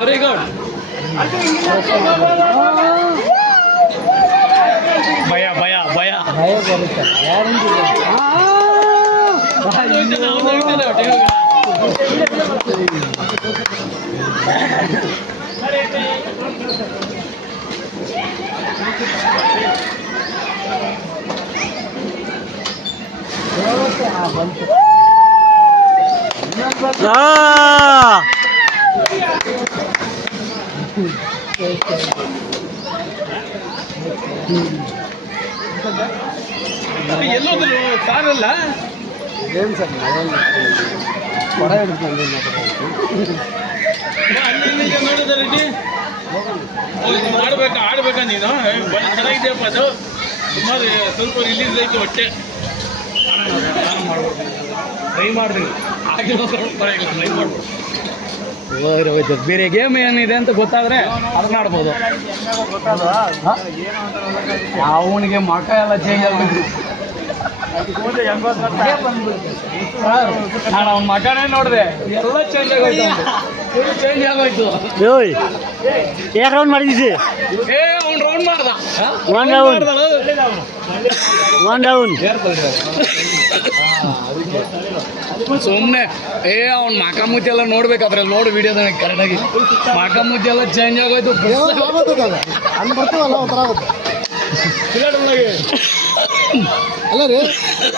Very good. ಭಯ ಭಯ ಭಯ ಭಯ ಬರುತ್ತೆ ಯಾರಿಂದ ಎಲ್ಲೋದ್ರು ಕಾರಲ್ಲ ಏನು ಸರ್ ಕೊಡ ಹಿಡಿದು ನೋಡಿದ್ರೆ ಆಡ್ಬೇಕಾ ನೀನು ಬರೀ ಚೆನ್ನಾಗಿದೆಯಪ್ಪ ಅದು ಸುಮಾರು ಸ್ವಲ್ಪ ರಿಲೀಸ್ ಆಯ್ತು ಹೊಟ್ಟೆ ಟ್ರೈ ಮಾಡಿದ್ರಿ ಆಗಿಲ್ಲ ಟ್ರೈ ಮಾಡ್ಬೋದು. ಹೋಯ್ತು ಬೇರೆ ಗೇಮ್ ಏನಿದೆ ಅಂತ ಗೊತ್ತಾದ್ರೆ ಅದನ್ನ ಆಡ್ಬೋದು. ಅವನಿಗೆ ಮಕ ಎಲ್ಲ ಚೇಂಜ್ ಆಗ್ಬಿಟ್ಟು ನಾನು ಅವ್ನ ಮಕನೇ ನೋಡಿದೆ ಎಲ್ಲ ಚೇಂಜ್ ಆಗೋಯ್ತು ಚೇಂಜ್ ಆಗೋಯ್ತು. ಯಾಕೆ ರೌಂಡ್ ಮಾಡಿದ್ದೀವಿ ಅವ್ನು ರೌಂಡ್ ಮಾಡ್ದ ಒನ್ ಡೌನ್ ಸುಮ್ಮನೆ ಅವ್ನ ಮಕ ಮುಚ್ಚಿ ಎಲ್ಲ ನೋಡ್ಬೇಕು ಅದ್ರಲ್ಲಿ ನೋಡು ವಿಡಿಯೋದಾಗ ಕರೆಕ್ಟಾಗಿ ಮಕ ಮುಚ್ಚಿ ಎಲ್ಲ ಚೇಂಜ್ ಆಗೋಯ್ತು. ಅಲ್ಲಿ ಬರ್ತೀವಲ್ಲ ಒಂಥರ ಆಗುತ್ತೆ ಅಲ್ಲ ರೀ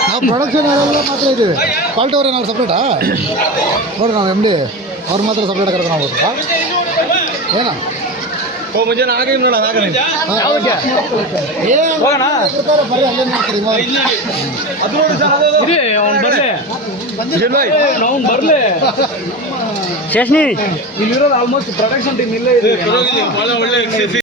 ನಾವು ಪ್ರೊಡಕ್ಷನ್ ಯಾರೆಲ್ಲ ಮಾತ್ರ ಇದ್ದೀವಿ ಕ್ವಾಲಿಟಿ ಅವ್ರೆ ನಾವು ಸಪ್ರೇಟಾ ನೋಡಿ ನಾವು ಎಮ್ ಡಿ ಅವ್ರು ಮಾತ್ರ ಸಪ್ರೇಟ್ ಕರ್ಕೊಂಡು ಹೋಗ್ಬೋದಾ ಏನ ಮುಂಜಾನೆ ಆಗಿ ನೋಡೋಣ ಅವ್ನು ಬರ್ಲಿ ಶೇಷ್ನಿ ಇಲ್ಲಿರೋದು ಆಲ್ಮೋಸ್ಟ್ ಪ್ರೊಡಕ್ಷನ್ ಟೀಮ್ ಇಲ್ಲೇ ಇದೆ.